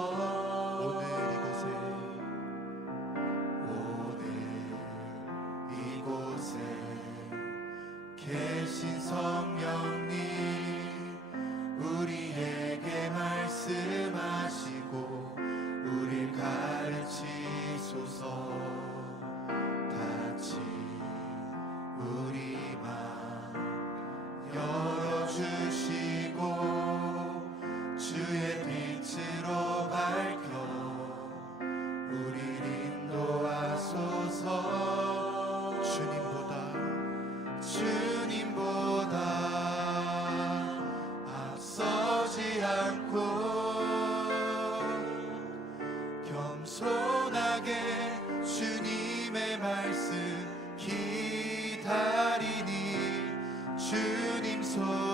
Allah. 겸손하게 주님의 말씀 기다리니 주님 손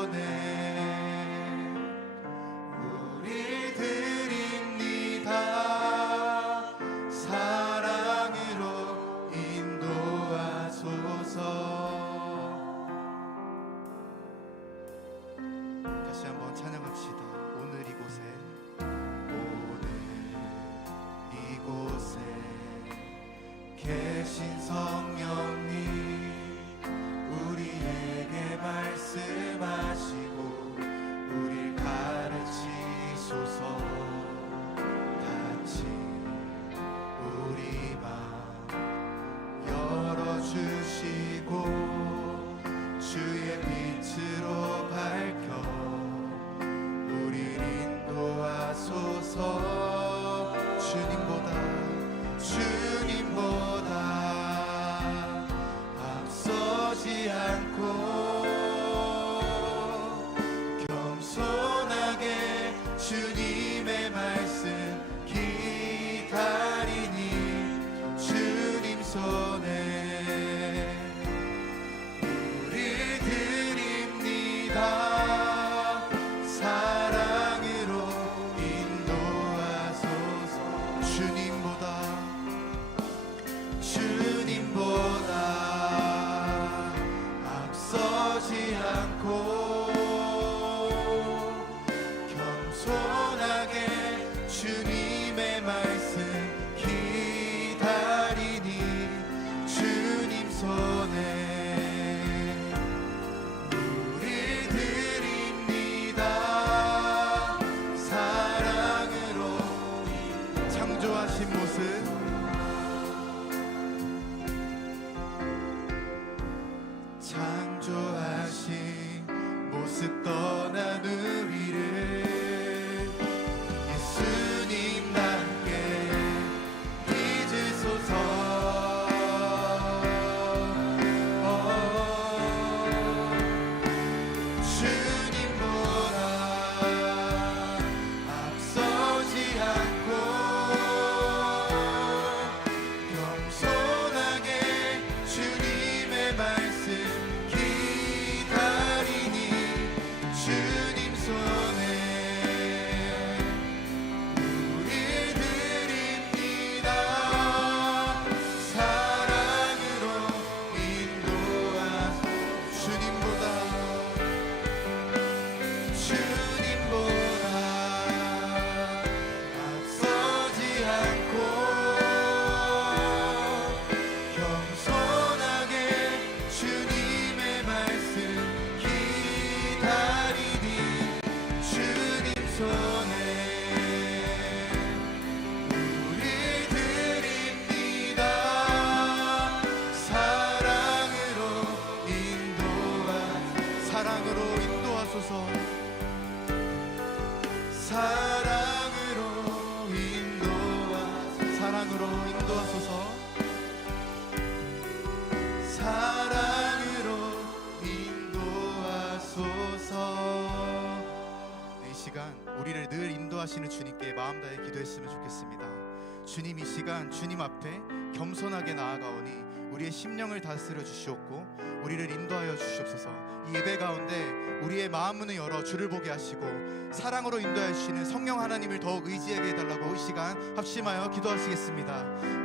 시간 주님 앞에 겸손하게 나아가오니 우리의 심령을 다스려 주시옵고 우리를 인도하여 주시옵소서. 이 예배 가운데 우리의 마음 문을 열어 주를 보게 하시고 사랑으로 인도해 주시는 성령 하나님을 더욱 의지하게 해달라고 이 시간 합심하여 기도하시겠습니다.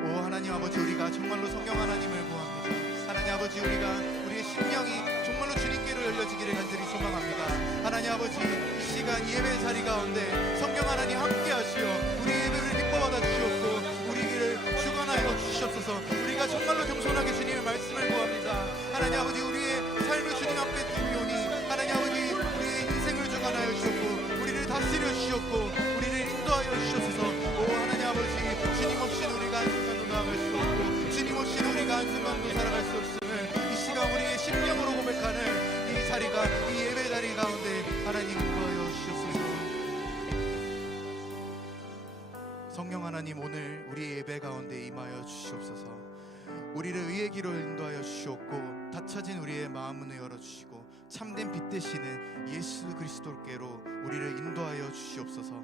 오 하나님 아버지 우리가 정말로 성령 하나님을 구합니다. 하나님 아버지 우리가 우리의 심령이 정말로 주님께로 열려지기를 간절히 소망합니다. 하나님 아버지 이 시간 예배 자리 가운데 성령 하나님 함께 하시어 말씀을 구합니다. 하나님 아버지 우리의 삶을 주님 앞에 드리오니 하나님 아버지 우리의 인생을 주관하여 주셨고 우리를 다스려 주셨고 우리를 인도하여 주셔서. 오 하나님 아버지 주님 없이는 우리가 한 순간도 나아갈 수 없고 주님 없이는 우리가 한 순간도 살아갈 수 없음을 이 시간 우리의 심령으로 고백하는 이 자리가 이 예배 자리 가운데 하나님 인도하여 주시옵소서. 성령 하나님 오늘 우리 예배 가운데 임하여 주시옵소서 우리를 의의 길로 인도하여 주시옵고 다쳐진 우리의 마음을 열어주시고 참된 빛 되시는 예수 그리스도께로 우리를 인도하여 주시옵소서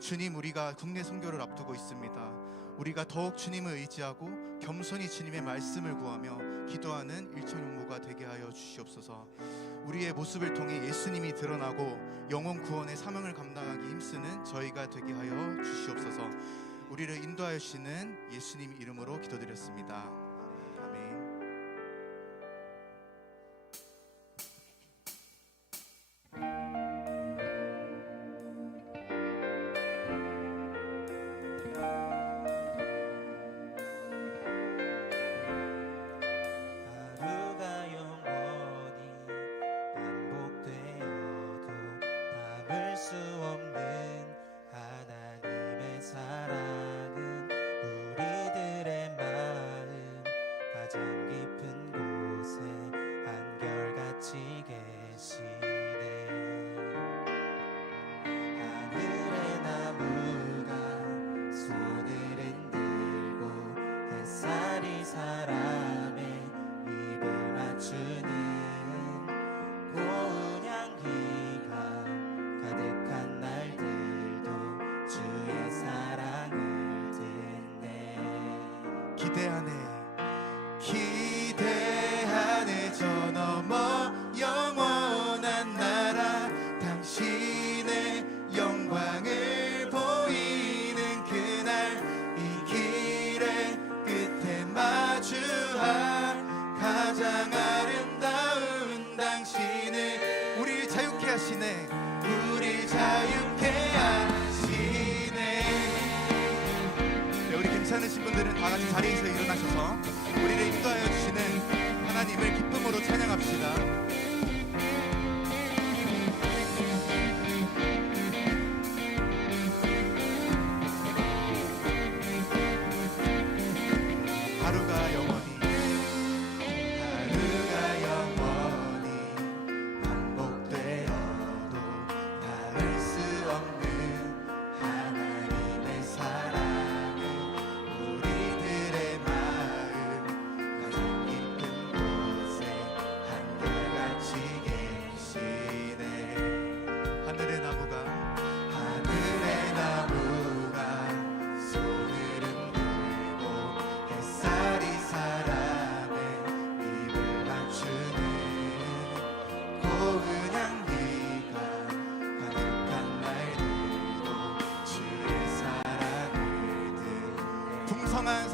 주님 우리가 국내 선교를 앞두고 있습니다 우리가 더욱 주님을 의지하고 겸손히 주님의 말씀을 구하며 기도하는 일천 용무가 되게 하여 주시옵소서. 우리의 모습을 통해 예수님이 드러나고 영원 구원의 사명을 감당하기 힘쓰는 저희가 되게 하여 주시옵소서. 우리를 인도하여 주시는 예수님 이름으로 기도드렸습니다. 사랑.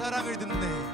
사랑을 듣네.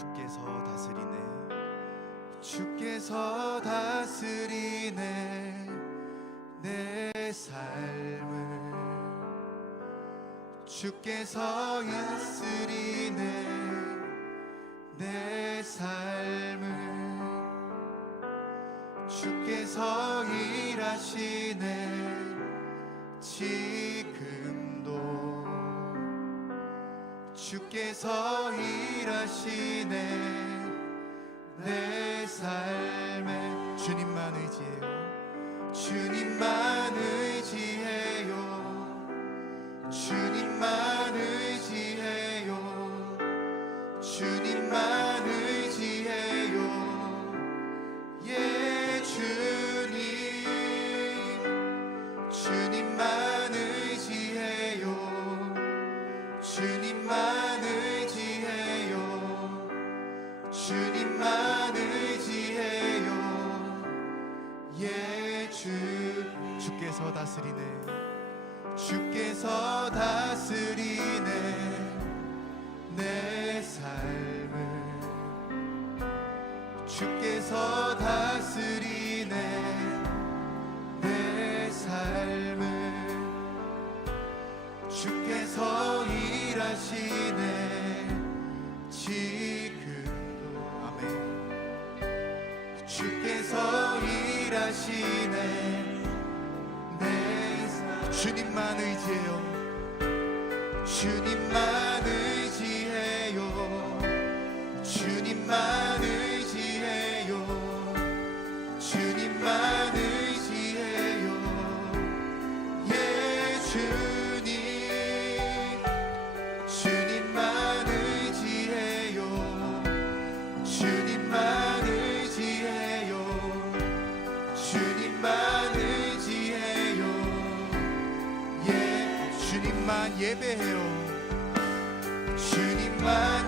주께서 다스리네. 주께서 다스리네. 내 삶을. 주께서 다스리네. 내 삶을. 주께서 일하시네. 지금도. 주께서 일 대신에 내 삶에 주님만 의지해요. 주님만 의지해요. 주님만 의지해요. 주님만 주께서 다스리네 내 삶을. 주께서 일하시네 지금도. 아멘. 주께서 일하시네 내 삶. 주님만 의지해요. 주님만 의지해요. 주님만 주님만 예배해요. 주님만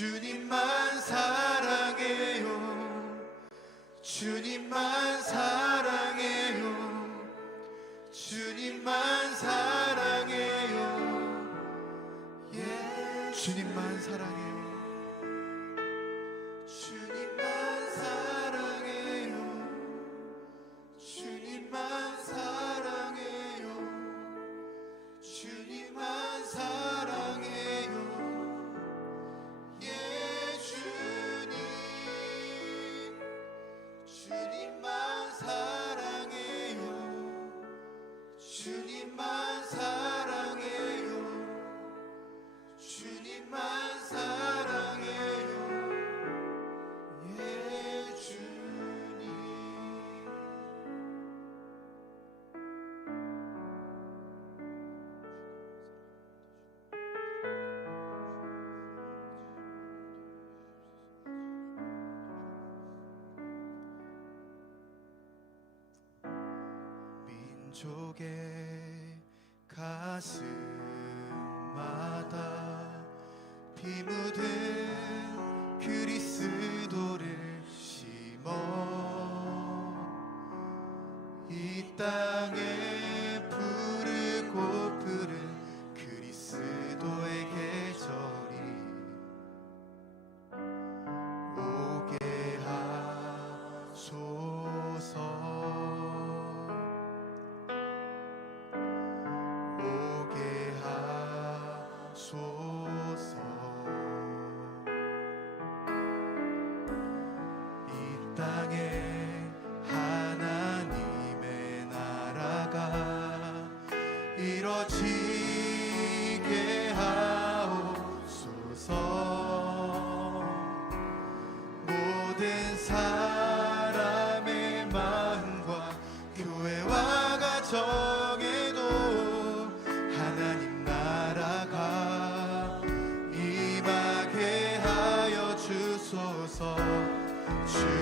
주님만 사랑해요. 주님만 사랑해요. 주님만 사랑해요. 예. 주님만 사랑해요. 가족의 가슴마다 피 묻은 you.